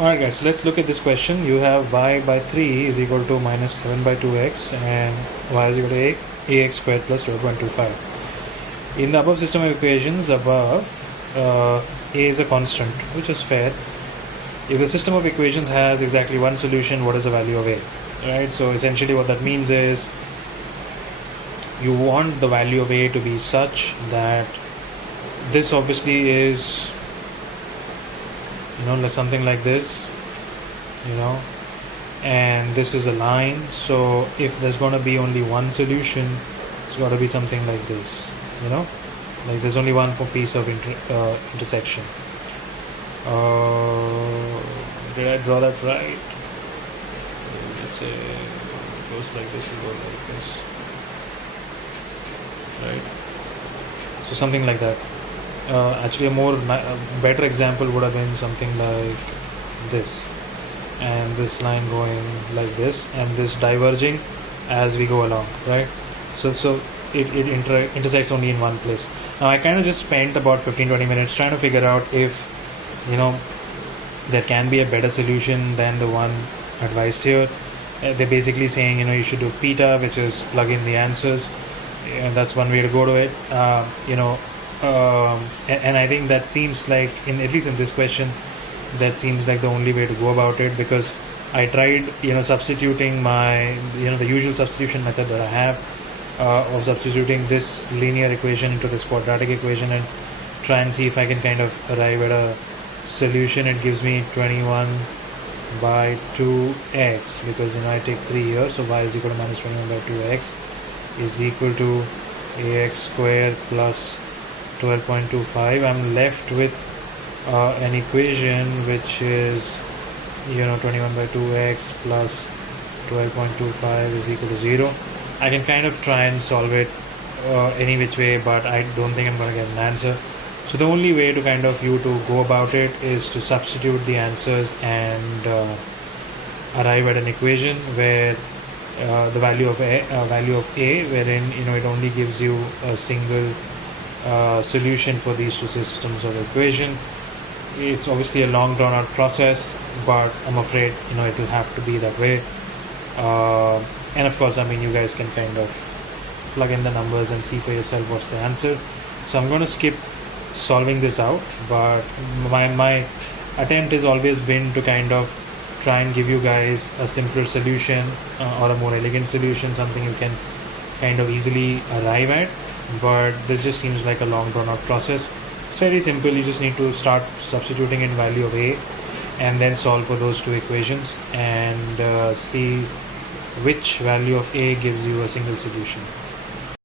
Alright guys, so let's look at this question. You have y by 3 is equal to minus 7 by 2x and y is equal to ax squared plus 12.25. In the above system of equations, above a is a constant, which is fair. If the system of equations has exactly one solution, what is the value of a? Right, so essentially what that means is you want the value of a to be such that this obviously is, something like this, and this is a line. So if there's going to be only one solution, it's got to be something like this, like there's only one piece of intersection. Did I draw that right? Let's say it goes like this, it goes like this, right? So something like that. Actually, a better example would have been something like this, and this line going like this, and this diverging as we go along, right? So it intersects only in one place. Now I kind of just spent about 15-20 minutes trying to figure out if there can be a better solution than the one advised here. They're basically saying you should do peta, which is plug in the answers, and that's one way to go to it. And I think that seems like, at least in this question, that seems like the only way to go about it, because I tried substituting my the usual substitution method that I have of substituting this linear equation into this quadratic equation and try and see if I can kind of arrive at a solution. It gives me 21 by 2x, because I take 3 here, so y is equal to minus 21 by 2x is equal to ax squared plus 12.25. I'm left with an equation which is 21 by 2x plus 12.25 is equal to 0. I can kind of try and solve it any which way, but I don't think I'm going to get an answer. So the only way to you to go about it is to substitute the answers and arrive at an equation where the value of a wherein it only gives you a single solution for these two systems of equation. It's obviously a long drawn out process, but I'm afraid it will have to be that way. And of course, you guys can kind of plug in the numbers and see for yourself what's the answer. So I'm going to skip solving this out, but my attempt has always been to kind of try and give you guys a simpler solution or a more elegant solution, something you can kind of easily arrive at. But this just seems like a long drawn out process. It's very simple. You just need to start substituting in value of a and then solve for those two equations and see which value of a gives you a single solution.